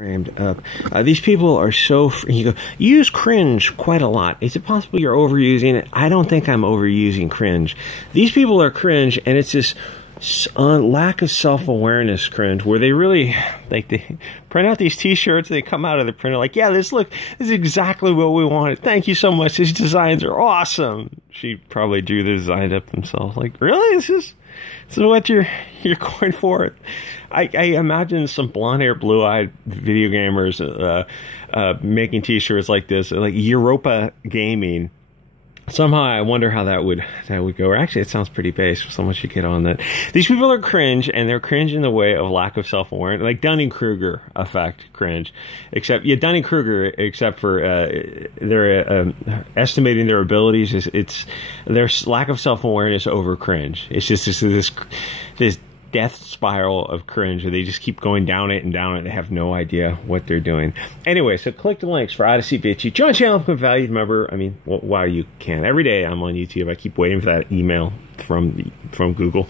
framed up. These people are so... You use cringe quite a lot. Is it possible you're overusing it? I don't think I'm overusing cringe. These people are cringe, and it's this lack of self-awareness cringe where they really... Like, they print out these t-shirts, they come out of the printer like, yeah, this is exactly what we wanted. Thank you so much. These designs are awesome. She probably drew the design up themselves. Like, really? This is what you're going for? I imagine some blonde-haired, blue-eyed video gamers making t-shirts like this, like Europa Gaming. Somehow I wonder how that would go. Actually, it sounds pretty base. Someone should get on that. These people are cringe, and they're cringe in the way of lack of self-awareness, like Dunning-Kruger effect cringe. Except, yeah, Dunning-Kruger, except for they're estimating their abilities. It's their lack of self-awareness over cringe. It's just this death spiral of cringe, and they just keep going down it and down it. They have no idea what they're doing. Anyway, so click the links for Odyssey Bitchy. Join channel, become a valued member. I mean, wow, you can. Every day I'm on YouTube. I keep waiting for that email from Google.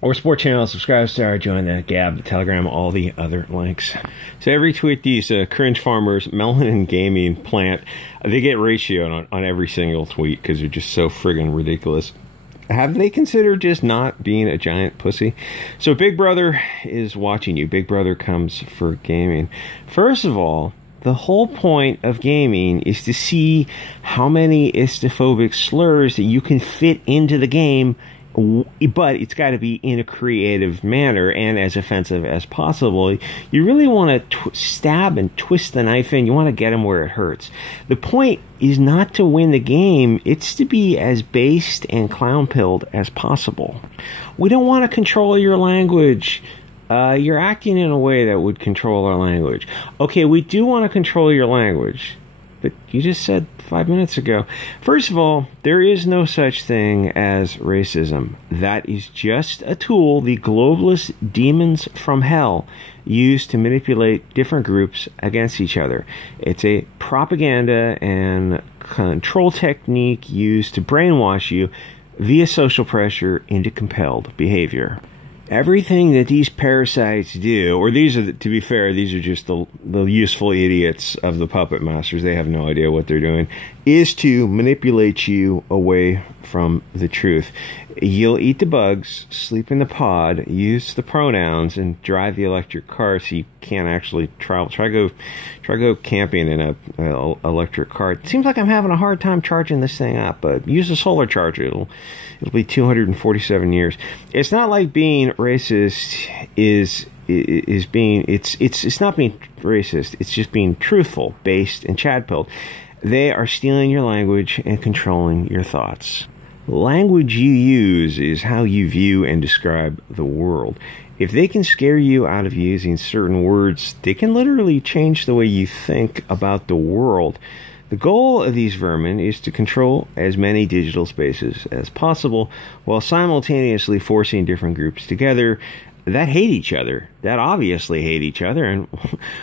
Or support channel, subscribe, star, join the Gab, the Telegram, all the other links. So every tweet these cringe farmers, Melanin Gaming plant, they get ratioed on every single tweet because they're just so friggin' ridiculous. Have they considered just not being a giant pussy? So Big Brother is watching you. Big Brother comes for gaming. First of all, the whole point of gaming is to see how many istophobic slurs that you can fit into the game, but it's got to be in a creative manner and as offensive as possible. You really want to stab and twist the knife in. You want to get them where it hurts. The point is not to win the game. It's to be as based and clown-pilled as possible. We don't want to control your language. You're acting in a way that would control our language. Okay, we do want to control your language. But you just said 5 minutes ago. First of all, there is no such thing as racism. That is just a tool the globalist demons from hell use to manipulate different groups against each other. It's a propaganda and control technique used to brainwash you via social pressure into compelled behavior. Everything that these parasites do, or these are, to be fair, these are just the useful idiots of the puppet masters. They have no idea what they're doing, is to manipulate you away from the truth. You'll eat the bugs, sleep in the pod, use the pronouns, and drive the electric car so you can't actually travel. Try go camping in a electric car. It seems like I'm having a hard time charging this thing up, but use a solar charger. It'll be 247 years. It's not like being racist is being it's not being racist. It's just being truthful, based, and chad-pilled. They are stealing your language and controlling your thoughts. Language you use is how you view and describe the world. If they can scare you out of using certain words, they can literally change the way you think about the world. The goal of these vermin is to control as many digital spaces as possible while simultaneously forcing different groups together that hate each other, that obviously hate each other. And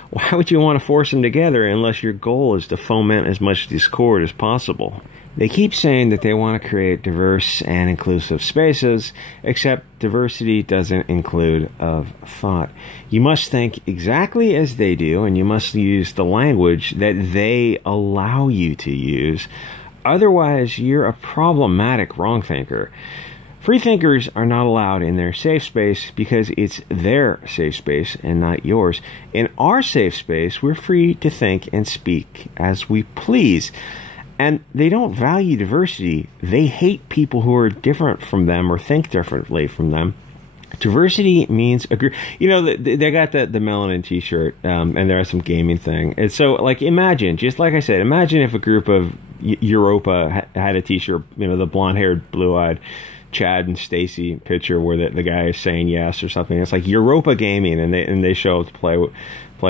why would you want to force them together unless your goal is to foment as much discord as possible? They keep saying that they want to create diverse and inclusive spaces, except diversity doesn't include of thought. You must think exactly as they do, and you must use the language that they allow you to use. Otherwise, you're a problematic wrong thinker. Free thinkers are not allowed in their safe space because it's their safe space and not yours. In our safe space, we're free to think and speak as we please. And they don't value diversity. They hate people who are different from them or think differently from them. Diversity means agree. You know, they got the Melanin t-shirt, and there is some gaming thing. And so, like, imagine, just like I said, imagine if a group of Europa had a t-shirt, you know, the blonde-haired, blue-eyed Chad and Stacy picture where the guy is saying yes or something. It's like Europa Gaming, and they show up to play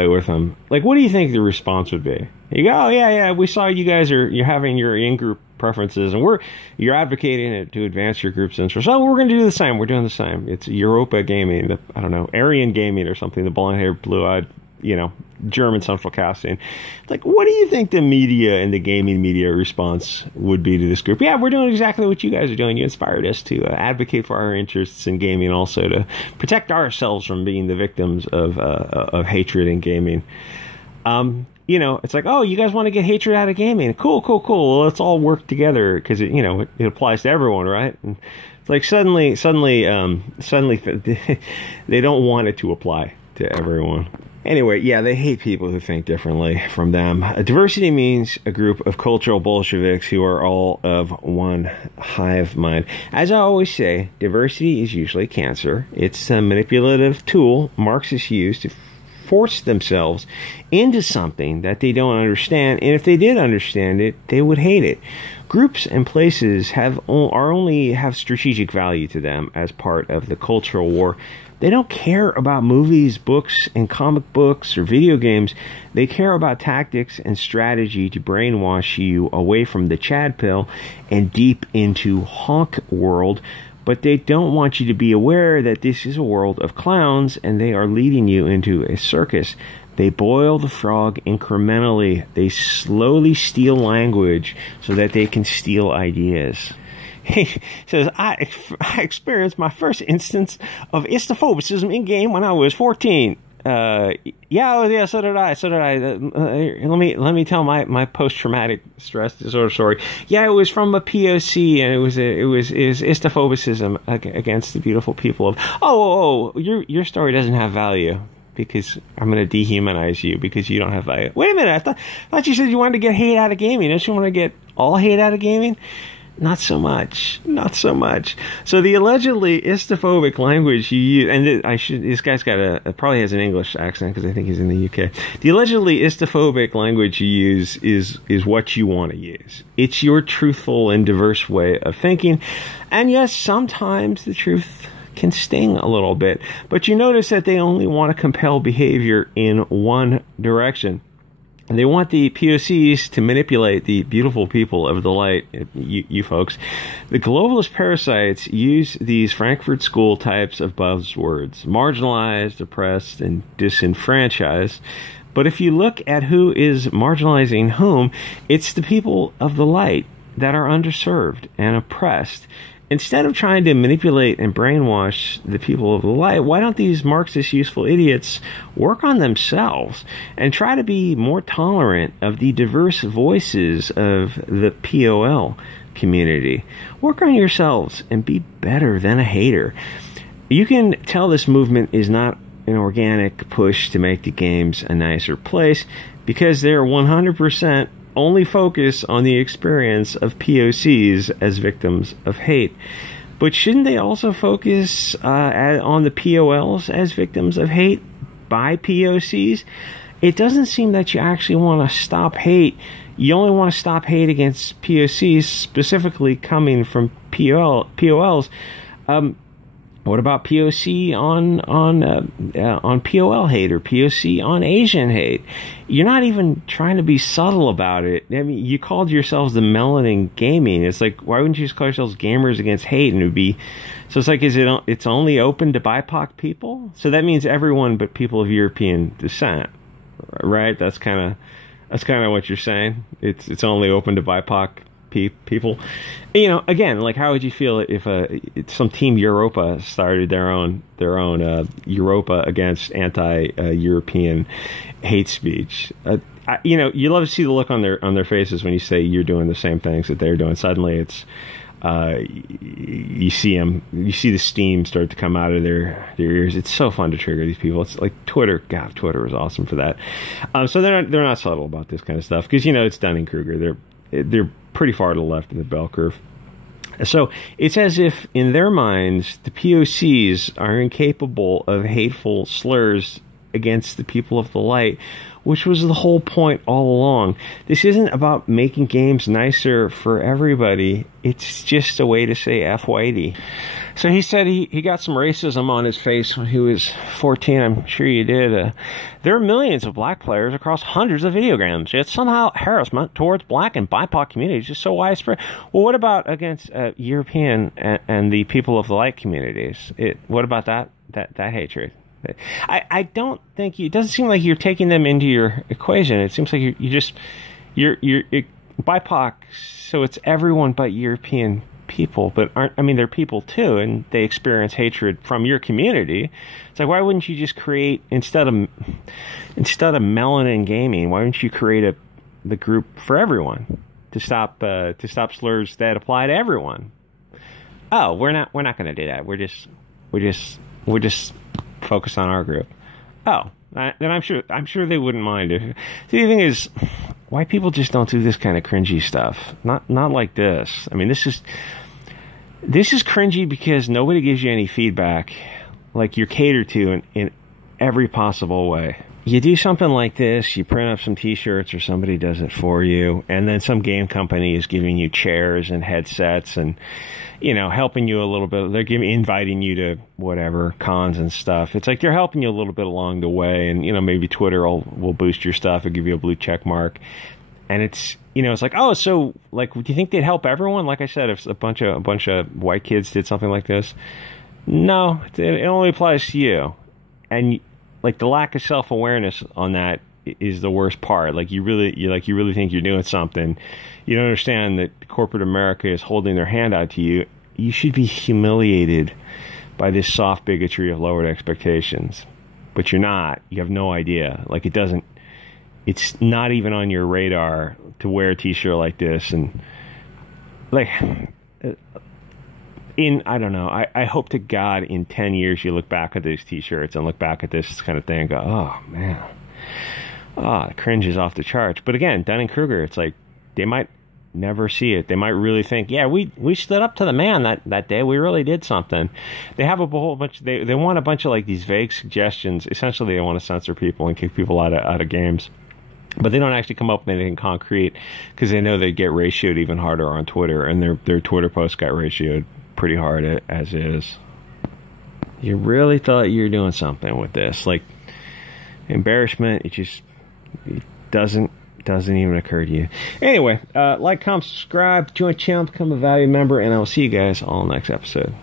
with them. Like, what do you think the response would be? You go, oh, yeah, we saw you guys you're having your in-group preferences, and you're advocating it to advance your group's interests. Oh, we're going to do the same. We're doing the same. It's Europa Gaming, I don't know, Aryan Gaming or something, the blonde-haired, blue-eyed, you know, German central casting. Like, what do you think the media and the gaming media response would be to this group? Yeah, we're doing exactly what you guys are doing. You inspired us to advocate for our interests in gaming, also to protect ourselves from being the victims of hatred in gaming. You know, it's like, oh, you guys want to get hatred out of gaming? Cool. Well, let's all work together because it applies to everyone, right? And it's like suddenly, they don't want it to apply to everyone. Anyway, yeah, they hate people who think differently from them. Diversity means a group of cultural Bolsheviks who are all of one hive mind. As I always say, diversity is usually cancer. It's a manipulative tool Marxists use to force themselves into something that they don't understand, and if they did understand it, they would hate it. Groups and places only have strategic value to them as part of the cultural war. They don't care about movies, books, and comic books or video games. They care about tactics and strategy to brainwash you away from the Chad pill and deep into honk world. But they don't want you to be aware that this is a world of clowns and they are leading you into a circus. They boil the frog incrementally. They slowly steal language so that they can steal ideas. He says, I experienced my first instance of istophobicism in-game when I was 14. Yeah, so did I. Let me tell my post-traumatic stress disorder story. Yeah, it was from a POC, and it was istophobicism against the beautiful people of. Your story doesn't have value because I'm going to dehumanize you because you don't have value. Wait a minute, I thought you said you wanted to get hate out of gaming. Don't you want to get all hate out of gaming? Not so much. So the allegedly istophobic language you use, and this guy's got probably has an English accent because I think he's in the UK. The allegedly istophobic language you use is what you want to use. It's your truthful and diverse way of thinking. And yes, sometimes the truth can sting a little bit, but you notice that they only want to compel behavior in one direction. And they want the POCs to manipulate the beautiful people of the light, you folks. The globalist parasites use these Frankfurt School types of buzzwords: marginalized, oppressed, and disenfranchised. But if you look at who is marginalizing whom, it's the people of the light that are underserved and oppressed. Instead of trying to manipulate and brainwash the people of the light, why don't these Marxist useful idiots work on themselves and try to be more tolerant of the diverse voices of the POL community? Work on yourselves and be better than a hater. You can tell this movement is not an organic push to make the games a nicer place because they're 100% only focus on the experience of POCs as victims of hate. But shouldn't they also focus on the POLs as victims of hate by POCs? It doesn't seem that you actually want to stop hate. You only want to stop hate against POCs, specifically coming from POLs. What about POC on POL hate or POC on Asian hate? You're not even trying to be subtle about it. I mean, you called yourselves the Melanin Gaming. It's like, why wouldn't you just call yourselves Gamers Against Hate? And it would be, so it's like, it's only open to BIPOC people? So that means everyone but people of European descent, right? That's kind of what you're saying. It's only open to BIPOC people. You know, again, like, how would you feel if some Team Europa started their own Europa against anti-European hate speech? You know, you love to see the look on their faces when you say you're doing the same things that they're doing. Suddenly, it's you see the steam start to come out of their ears. It's so fun to trigger these people. It's like Twitter. God, Twitter is awesome for that. So they're not subtle about this kind of stuff because, you know, it's Dunning-Kruger. They're pretty far to the left of the bell curve. So it's as if in their minds the POCs are incapable of hateful slurs against the people of the light, which was the whole point all along. This isn't about making games nicer for everybody. It's just a way to say F Whitey. So he said he got some racism on his face when he was 14. I'm sure you did. There are millions of black players across hundreds of video games. Yet somehow harassment towards black and BIPOC communities is so widespread. Well, what about against European and the people of the light communities? What about that hatred? I don't think it doesn't seem like you're taking them into your equation. It seems like you're BIPOC, so it's everyone but European people, but they're people too, and they experience hatred from your community. It's like, why wouldn't you just create, instead of Melanin Gaming, why wouldn't you create the group for everyone to stop slurs that apply to everyone? Oh, we're not going to do that. We're just focused on our group. Oh, then I'm sure they wouldn't mind. See, the thing is, why people just don't do this kind of cringy stuff. Not like this. I mean, this is cringy because nobody gives you any feedback. Like, you're catered to in every possible way. You do something like this, you print up some t-shirts or somebody does it for you, and then some game company is giving you chairs and headsets and, helping you a little bit. They're inviting you to whatever, cons and stuff. It's like they're helping you a little bit along the way, and, maybe Twitter will boost your stuff and give you a blue check mark. And it's, it's like, oh, so, like, do you think they'd help everyone? Like I said, if a bunch of white kids did something like this, no, it only applies to you. And, like, the lack of self-awareness on that is the worst part. Like, you really think you're doing something. You don't understand that corporate America is holding their hand out to you. You should be humiliated by this soft bigotry of lowered expectations. But you're not. You have no idea. Like, it's not even on your radar to wear a t-shirt like this. And, like, I don't know, I hope to God in 10 years you look back at these t-shirts and look back at this kind of thing and go, oh, man. The cringe is off the charts. But again, Dunning-Kruger, it's like, they might never see it. They might really think, yeah, we stood up to the man that day. We really did something. They have a whole bunch. They want a bunch of, like, these vague suggestions. Essentially, they want to censor people and kick people out of games. But they don't actually come up with anything concrete because they know they get ratioed even harder on Twitter, and their Twitter posts got ratioed pretty hard as is. You really thought you were doing something with this. Like, embarrassment, it doesn't even occur to you. Anyway, like, comment, subscribe, join the channel, become a valued member, and I will see you guys all next episode.